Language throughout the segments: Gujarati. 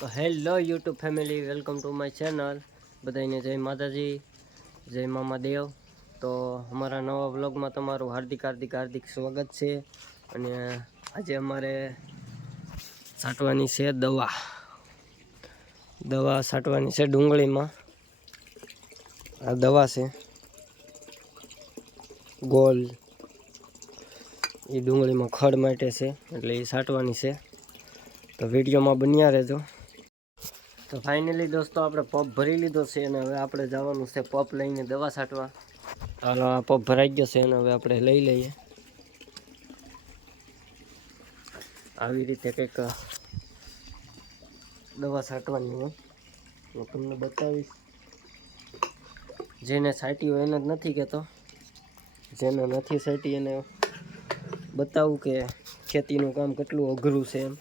તો hello YouTube family, welcome to my channel. બધાને જય માતાજી, જય મામાદેવ. તો અમારા નવા વ્લોગમાં તમારું હાર્દિક સ્વાગત છે. અને આજે અમારે છાંટવાની છે દવા છાંટવાની છે ડુંગળીમાં. આ દવા છે ગોલ, એ ડુંગળીમાં ખડ માટે છે, એટલે એ છાંટવાની છે. તો વિડીયોમાં બન્યા રહેજો. તો ફાઇનલી દોસ્તો આપણે પંપ ભરી લીધો છે અને હવે આપણે જવાનું છે પંપ લઈને દવા છાંટવા. હાલો, આ પંપ ભરાઈ ગયો છે અને હવે આપણે લઈ લઈએ. આવી રીતે કંઈક દવા છાંટવાની હોય, હું તમને બતાવીશ. જેને છાંટી હોય એને જ નથી કહેતો, જેને નથી છાંટી એને બતાવું કે ખેતીનું કામ કેટલું અઘરું છે એમ.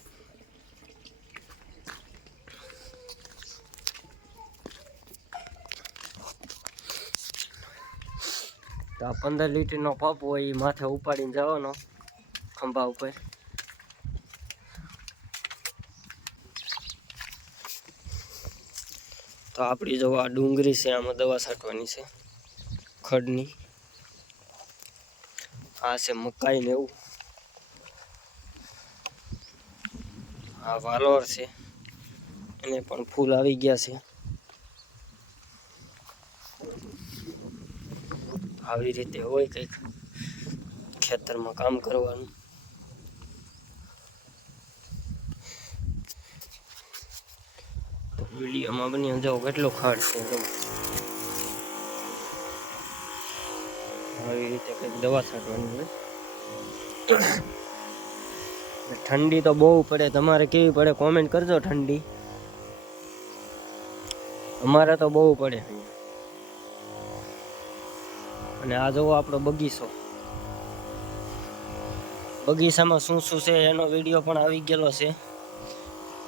તો આ 15 લીટરનો પંપ હોય એ માથે ઉપાડીને જવાનો ખંભા ઉપર. તો આપણી જો આ ડુંગળી છે, આમાં દવા છાંટવાની છે ખડની. આ છે મકાઈ ને એવું. આ વાલોર છે, એને પણ ફૂલ આવી ગયા છે. આવી રીતે હોય કંઈક ખેતરમાં કામ કરવાનું. તો વિડીયોમાં બની જાઓ કેટલો ખાડ છે. આવી રીતે કંઈક દવા છાંટવાની હોય. ઠંડી તો બહુ પડે, તમારે કેવી પડે કોમેન્ટ કરજો. ઠંડી અમારે તો બહુ પડે. અને આ જોવો આપણો બગીચો. બગીચામાં શું શું છે એનો વિડીયો પણ આવી ગયેલો છે,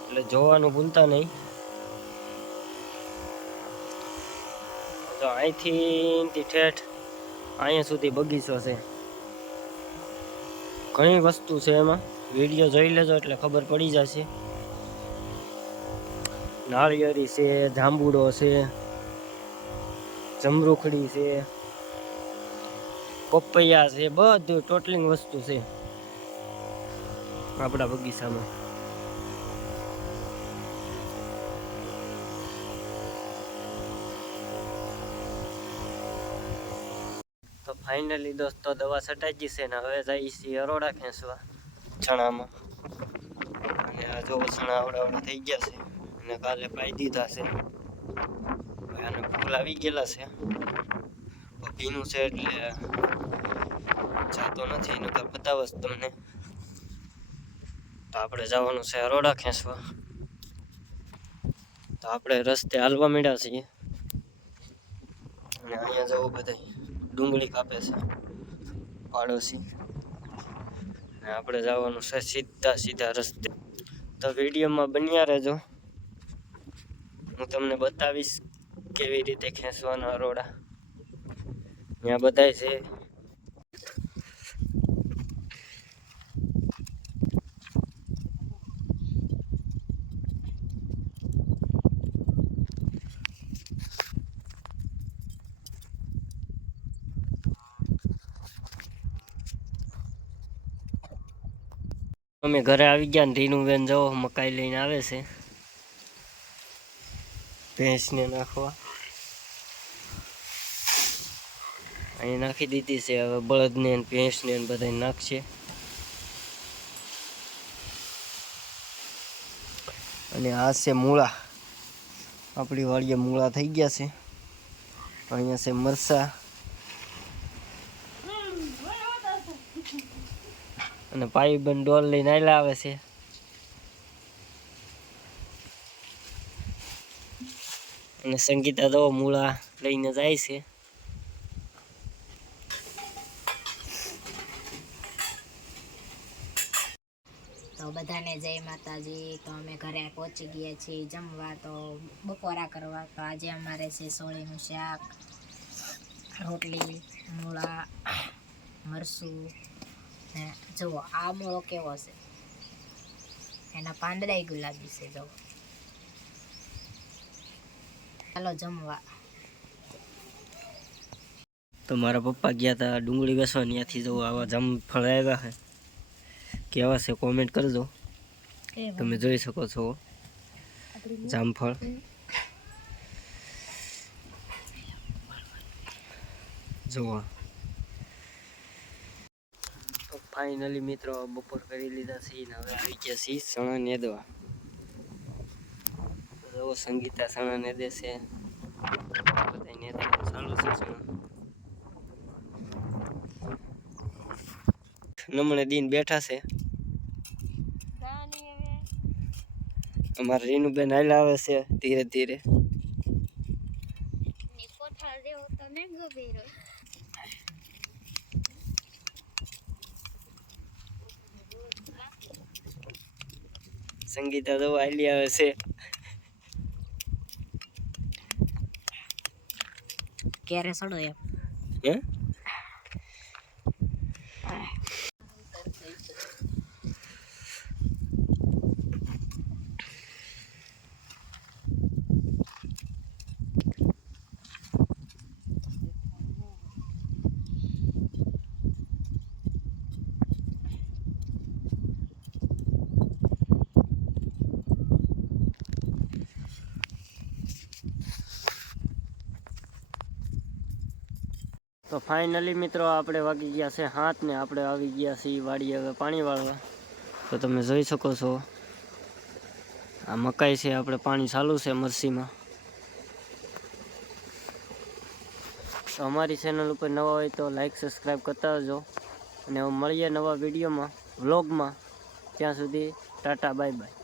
એટલે જોવાનું ભૂલતા નહીં. તો અહીંથી ઠેઠ અહીંયા સુધી બગીચો છે. ઘણી વસ્તુ છે એમાં, વિડીયો જોઈ લેજો એટલે ખબર પડી જશે. નાળિયેરી છે, જાંબુડો છે, જમરૂખડી છે, પપૈયા છે, બધું ટોટલિંગ વસ્તુ છે આપણા બગીચામાં. તો ફાઇનલી દોસ્તો દવા છટાઈ ગઈ છે ને હવે જઈએ છીએ અરોડા ખેંચવા ચણામાં. અને આ જો ચણા આવડા થઈ ગયા છે અને કાલે પાઈ દીધા છે. અને ફૂલ આવી ગયેલા છે, ભીનું છે એટલે જાતો નથી. એનું તો બતાવશ તમને. તો આપણે જવાનું છે અરોડા ખેંચવા. તો આપણે રસ્તે હાલવા માંડ્યા છીએ. અને અહીંયા જવું બધા ડુંગળી કાપે છે પાડોશી. ને આપણે જવાનું છે સીધા રસ્તે. તો વિડીયોમાં બન્યા રહેજો, હું તમને બતાવીશ કેવી રીતે ખેંચવાના અરોડા. ત્યાં બધાય છે. અમે ઘરે આવી ગયા ને ધીનું બેન જો મકાઈ લઈને આવે છે ભેંસને નાખવા. અહીં નાખી દીધી છે, હવે બળદને ભેંસને બધા નાખશે. અને આ છે મૂળા, આપણી વાડીએ મૂળા થઈ ગયા છે. અહીંયા છે મરસા અને પાઈબંધ ડોલ લઈને આવેલા આવે છે. અને સંગીતા તો મૂળા લઈને જાય છે. તો બધાને જય માતાજી. તો અમે ઘરે પહોંચી ગયા છીએ જમવા, તો બપોરા કરવા. તો આજે અમારે છે સોળીનું શાક, રોટલી, મૂળા, મરસું. ને જુઓ આ મૂળો કેવો છે, એના પાંદડાય ગુલાબી છે. જુઓ ચાલો જમવા. તો મારા પપ્પા ગયા હતા ડુંગળી વેચવા, ત્યાંથી જવું આવા જામફળ આવ્યા છે. કેવા છે કોમેન્ટ કરજો. તમે જોઈ શકો છો જામફળ. જોવા તો ફાઇનલી મિત્રો બપોર કરી લીધા છે ને હવે આવી ગયા છીએ સણા નેદવા. જો સંગીતા સણા નેદે છે, બધા નેદવાનું ચાલુ છે સણા. નમણે દિન બેઠા છે. અમારે રીનુબેન હાલ આવે છે ધીરે ધીરે. સંગીતા તો હાલી આવે છે. ક્યારે સડો એમ હે તો ફાઇનલી મિત્રો આપણે વાગી ગયા છે 7 ને આપણે આવી ગયા છીએ વાડીએ હવે પાણી વાળવા. તો તમે જોઈ શકો છો આ મકાઈ છે, આપણે પાણી ચાલુ છે મરસીમાં. તો અમારી ચેનલ ઉપર નવા હોય તો લાઈક સબસ્ક્રાઈબ કરતા રહેજો અને મળીએ નવા વિડીયોમાં વ્લોગમાં. ત્યાં સુધી ટાટા બાય બાય.